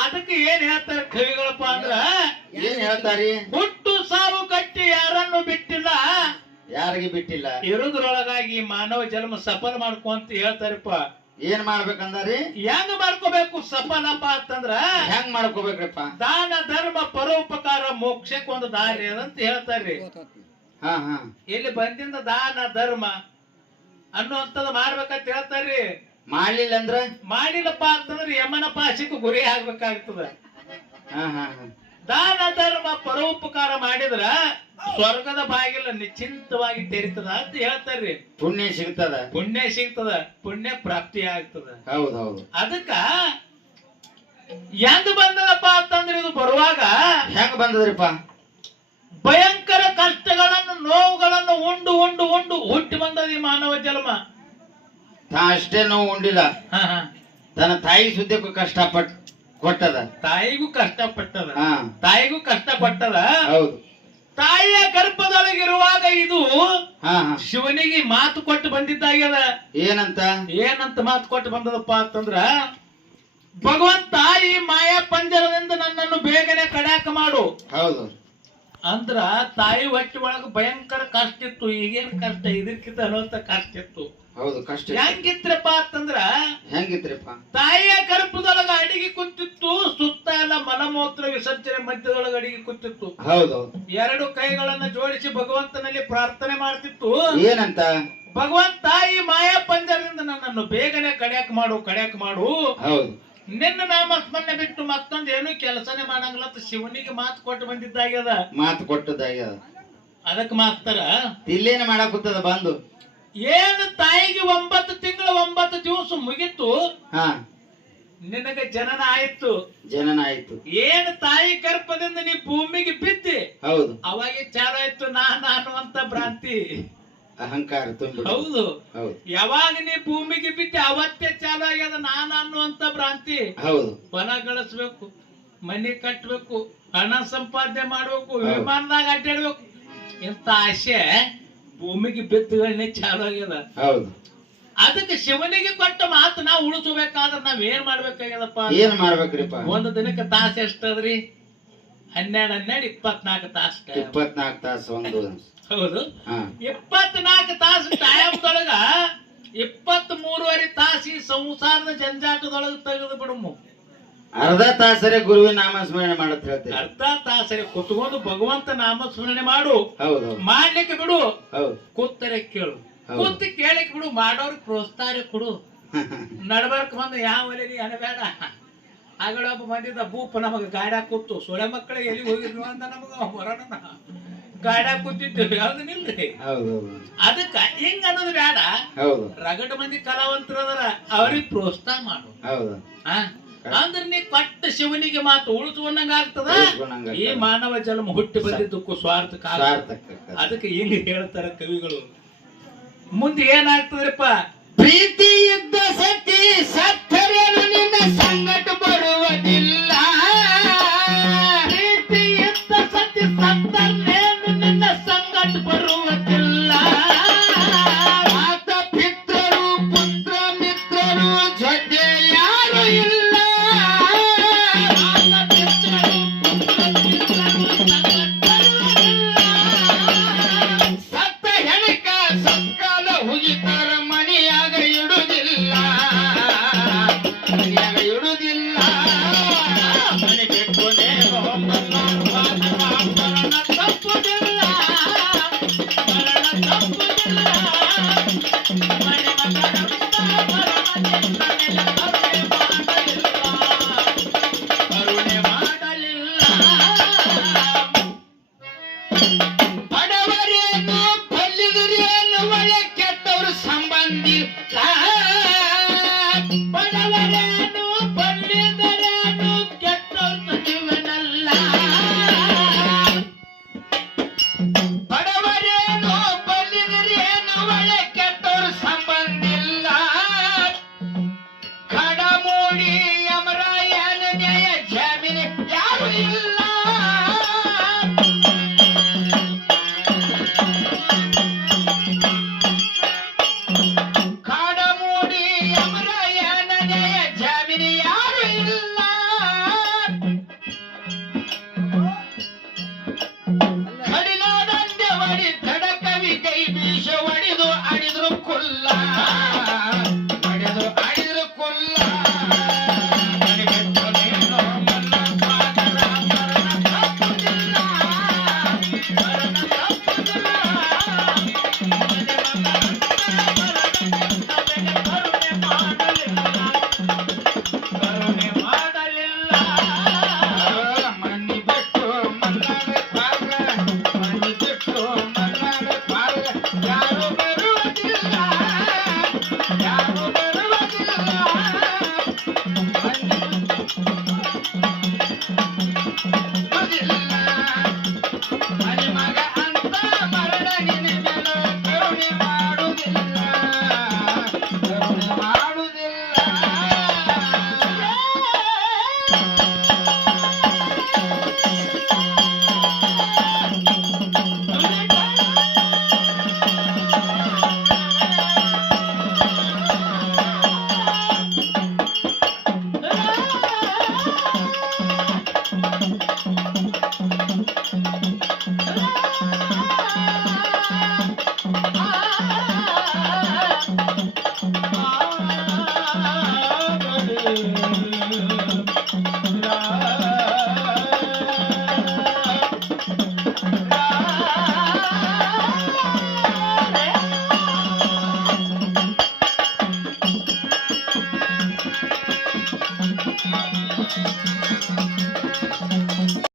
ಅದಕ್ಕೆ ಏನ್ ಹೇಳ್ತಾರೆ ಕವಿಗಳಪ್ಪ ಅಂದ್ರ ಏನ್ ಹೇಳ್ತಾರಿ? ಹುಟ್ಟು ಸಾವು ಕಟ್ಟಿ ಯಾರನ್ನು ಬಿಟ್ಟಿಲ್ಲ, ಯಾರಿಗೆ ಬಿಟ್ಟಿಲ್ಲ, ಇರುದ್ರೊಳಗಾಗಿ ಮಾನವ ಜನ್ಮ ಸಫಲ ಮಾಡ್ಕೊ ಅಂತ ಹೇಳ್ತಾರಪ್ಪ. ಏನ್ ಮಾಡ್ಬೇಕಂದ್ರಿ? ಹೆಂಗ್ ಮಾಡ್ಕೋಬೇಕು ಸಫಲಪ್ಪ ಅಂತಂದ್ರ ಹೆಂಗ್ ಮಾಡ್ಕೋಬೇಕ್ರಿಪ್ಪ? ದಾನ ಧರ್ಮ ಪರೋಪಕಾರ ಮೋಕ್ಷಕ್ಕೆ ಒಂದು ದಾರಿ ಅದಂತ ಹೇಳ್ತಾರ್ರಿ. ಹಾ ಹಾ ಇಲ್ಲಿ ಬಂದಿಂದ ದಾನ ಧರ್ಮ ಅನ್ನುವಂಥದ್ದು ಮಾಡ್ಬೇಕಂತ ಹೇಳ್ತಾರ್ರಿ. ಮಾಡ್ಲಿಲ್ಲ ಅಂದ್ರ ಮಾಡಿಲ್ಲಪ್ಪ ಅಂತಂದ್ರೆ ಯಮನ ಪಾಶಕ್ಕೆ ಗುರಿ ಆಗ್ಬೇಕಾಗ್ತದ. ಹಾ ಹಾ ದಾನ ಧರ್ಮ ಪರೋಪಕಾರ ಮಾಡಿದ್ರ ಸ್ವರ್ಗದ ಬಾಗಿಲ ನಿಶ್ಚಿಂತವಾಗಿ ತೆರಿತದ ಅಂತ ಹೇಳ್ತಾರ್ರಿ. ಪುಣ್ಯ ಸಿಗ್ತದ, ಪುಣ್ಯ ಸಿಗ್ತದ, ಪುಣ್ಯ ಪ್ರಾಪ್ತಿ ಆಗ್ತದ. ಹೌದೌದು. ಅದಕ್ಕ ಹೆಂಗ್ ಬಂದದಪ್ಪ ಅಂತಂದ್ರೆ ಇದು ಬರುವಾಗ ಹೆಂಗ್ ಬಂದದ್ರಿಪ್ಪ? ಭಯಂಕರ ಕಷ್ಟಗಳನ್ನು ನೋವುಗಳನ್ನು ಉಂಡು ಉಂಡು ಉಂಡು ಹುಟ್ಟಿ ಬಂದದ ಈ ಮಾನವ ಜನ್ಮ. ತಾ ಅಷ್ಟೇ ನೋವು ಉಂಡಿಲ್ಲ, ತನ್ನ ತಾಯಿ ಸುದ್ದಿಗೂ ಕಷ್ಟಪಟ್ಟು ಕೊಟ್ಟದ. ತಾಯಿಗೂ ಕಷ್ಟಪಟ್ಟದ, ಹಾ ತಾಯಿಗೂ ಕಷ್ಟಪಟ್ಟದ. ಹೌದು. ತಾಯಿಯ ಗರ್ಭದೊಳಗಿರುವಾಗ ಇದು ಹಾ ಹಾ ಶಿವನಿಗೆ ಮಾತು ಕೊಟ್ಟು ಬಂದಿದ್ದಾಗ್ಯದ. ಏನಂತ? ಏನಂತ ಮಾತು ಕೊಟ್ಟು ಬಂದದಪ್ಪ ಅಂತಂದ್ರ, ಭಗವಂತ ಈ ಮಾಯಾ ಪಂಜರದಿಂದ ನನ್ನನ್ನು ಬೇಗನೆ ಕಡ್ಯಾಕ ಮಾಡು. ಹೌದು. ಅಂದ್ರ ತಾಯಿ ಹೊಟ್ಟೆ ಒಳಗ ಭಯಂಕರ ಕಷ್ಟ ಇತ್ತು. ಈಗೇನ್ ಕಷ್ಟ, ಇದಕ್ಕಿಂತ ಅನ್ನೋಂತ ಕಷ್ಟ ಇತ್ತು. ಹೌದು, ಕಷ್ಟ. ಹೆಂಗಿತ್ರಪ್ಪ ಅಂತಂದ್ರ, ಹೆಂಗಿತ್ರಿಪ್ಪ? ತಾಯಿಯ ಗರ್ಭದೊಳಗ ಅಡಿಗೆ ಕುಂತಿತ್ತು, ಸುತ್ತ ಎಲ್ಲ ಮಲಮೂತ್ರ ವಿಸರ್ಜನೆ ಮಧ್ಯದೊಳಗ ಅಡಿಗೆ ಕುಂತಿತ್ತು. ಹೌದು. ಎರಡು ಕೈಗಳನ್ನ ಜೋಡಿಸಿ ಭಗವಂತನಲ್ಲಿ ಪ್ರಾರ್ಥನೆ ಮಾಡ್ತಿತ್ತು. ಏನಂತ? ಭಗವಂತ ಈ ಮಾಯಾ ಪಂಜರದಿಂದ ನನ್ನನ್ನು ಬೇಗನೆ ಕಡ್ಯಾಕ್ ಮಾಡು, ಕಡ್ಯಾಕ್ ಮಾಡು. ಹೌದು. ನಿನ್ನ ನಾಮಸ್ಮರಣೆ ಬಿಟ್ಟು ಮತ್ತೊಂದು ಏನು ಕೆಲಸನೇ ಮಾಡಂಗಿಲ್ಲ ಅಂತ ಶಿವನಿಗೆ ಮಾತು ಕೊಟ್ಟು ಬಂದಿದ್ದಾಗ್ಯದ. ಮಾತು ಕೊಟ್ಟದಾಗ್ಯದ. ಅದಕ್ಕೆ ಮಾತಾರ ಇಲ್ಲೇನ ಮಾಡಾಕುತ್ತದ ಬಂದು? ಏನು ತಾಯಿಗೆ 9 ತಿಂಗಳು 9 ದಿವಸ ಮುಗಿತು, ಹಾ ನಿನಗೆ ಜನನ ಆಯ್ತು. ಜನನ ಆಯ್ತು. ಏನು ತಾಯಿ ಗರ್ಭದಿಂದ ನೀ ಭೂಮಿಗೆ ಬಿದ್ದಿ, ಹೌದು, ಅವಾಗೆ ಚಾಲು ಆಯ್ತು ನಾನು ಅಂತ ಭ್ರಾಂತಿ, ಅಹಂಕಾರ ತುಂಬ. ಹೌದು. ಹೌದು. ಯಾವಾಗ ನೀ ಭೂಮಿಗೆ ಬಿದ್ದಿ ಅವತ್ತೇ ಚಾಲು ಆಗ್ಯದ ನಾನು ಅನ್ನುವಂತ ಭ್ರಾಂತಿ. ಹೌದು. ಹೊಲ ಗಳಿಸ್ಬೇಕು, ಮನೆ ಕಟ್ಟಬೇಕು, ಹಣ ಸಂಪಾದನೆ ಮಾಡ್ಬೇಕು, ವಿಮಾನದಾಗ ಅಡ್ಡಾಡ್ಬೇಕು, ಇಂತ ಆಸೆ ಭೂಮಿಗೆ ಬಿದ್ದಗಳನ್ನೇ ಚಾಲು ಆಗ್ಯದ. ಹೌದು. ಅದಕ್ಕೆ ಶಿವನಿಗೆ ಕೊಟ್ಟ ಮಾತು ನಾವು ಉಳಿಸಬೇಕಾದ್ರೆ ನಾವ್ ಏನ್ ಮಾಡ್ಬೇಕಾಗ್ಯದಪ್ಪ? ಏನ್ ಮಾಡ್ಬೇಕ್ರಿಪ್ಪ? ಒಂದು ದಿನಕ್ಕೆ ತಾಸು ಎಷ್ಟದ್ರಿ? 12 24 ತಾಸು. 24 ತಾಸು ಒಂದು. ಹೌದು. 24 ತಾಸು ಟೈಮ್ದೊಳಗ 23.5 ತಾಸು ಈ ಸಂಸಾರದ ಜಂಜಾಟದೊಳಗ ತೆಗೆದು ಬಿಡಮು. ಅರ್ಧ ತಾಸರೇ ಗುರುವಿನ ನಾಮಸ್ಮರಣೆ ಮಾಡತ್ ಹೇಳ್ತೀವಿ. ಅರ್ಧ ತಾಸರೇ ಕುತ್ಕೊಂಡು ಭಗವಂತ ನಾಮಸ್ಮರಣೆ ಮಾಡು. ಹೌದು. ಮಾಡ್ಲಿಕ್ಕೆ ಬಿಡು. ಹೌದು. ಕೂತರೆ ಕೇಳು, ಕೂತು ಕೇಳಕ್ ಬಿಡು, ಮಾಡೋರು ಪ್ರೋತ್ಸಾಹ ಕೊಡು. ನಡ್ಬರ್ಕ್ ಬಂದು ಯಾವ ಒಲೆ ಅನಬೇಡ. ಆಗಳೊಬ್ಬ ಬಂದಿದ್ದ ಭೂಪ ನಮಗ ಗಾಡ್ಯಾಗ ಕೂತು, ಸೊಳೆ ಮಕ್ಕಳಿಗೆ ಎಲ್ಲಿ ಹೋಗಿದ್ವಿ ಅಂತ ನಮಗ ಹೊರಣ ಗಾಡ್ಯಾಗ ಕೂತಿದ್ದು ಯಾವ್ದು ನಿಲ್ರಿ. ಅದಕ್ಕ ಹಿಂಗ ಅನ್ನೋದು ಬೇಡ. ರಗಡ ಮಂದಿ ಕಲಾವಂತರದಾರ, ಅವ್ರಿಗೆ ಪ್ರೋತ್ಸಾಹ ಮಾಡು. ಅಂದ್ರೆ ನೀ ಕೊಟ್ಟ ಶಿವನಿಗೆ ಮಾತು ಉಳಿಸುವಂಗ ಆಗ್ತದ. ಈ ಮಾನವ ಜನ್ಮ ಹುಟ್ಟಿ ಬಂದಿದ್ದಕ್ಕೂ ಸ್ವಾರ್ಥಕ. ಅದಕ್ಕೆ ಹಿಂಗ ಹೇಳ್ತಾರ ಕವಿಗಳು. ಮುಂದೆ ಏನಾಗ್ತದ್ರಪ್ಪ? ಪ್ರೀತಿ ಇದ್ದ ಸತಿ ಸತ್ತರೇನು ನಿನ್ನ ಸಂಗಟ ಬರುವುದಿಲ್ಲ. ಪ್ರೀತಿ ಇದ್ದ ಸತಿ ಸತ್ತರೇನು ನಿನ್ನ ಸಂಗಟ ಬರುವುದಿಲ್ಲ. ಮಾತ ಪಿತೃರು ಪುತ್ರ ಮಿತ್ರರು ಜೊತೆ ಯಾರು ಇಲ್ಲ. ಸತ್ತ ಹೆಣಕ ಸತ್ಕಾಲ ಹುಗಿತಾರ ಮನೆಯಾಗ ಇಡುದಿಲ್ಲ. ಮನೆಯಾಗ ಇಡುದಿಲ್ಲ. ಮನೆ ಬಿಟ್ಟು ತಪ್ಪುದಿಲ್ಲ, ತಪ್ಪುದಿಲ್ಲ. ಮನೆ ಕರುಣೆ ಮಾಡಲಿಲ್ಲ. ಬಡವರೇನು ಬಲ್ಲಿದರೇನು ಒಳ್ಳೆ ಕೆಟ್ಟವರು ಸಂಬಂಧಿ. ಬಡವರೇನು ಬಲ್ಲಿದರೇನು ಕೆಟ್ಟವ್ರ ಜೀವನ ಜಾಮೀನಿ ಯಾರು ಇಲ್ಲ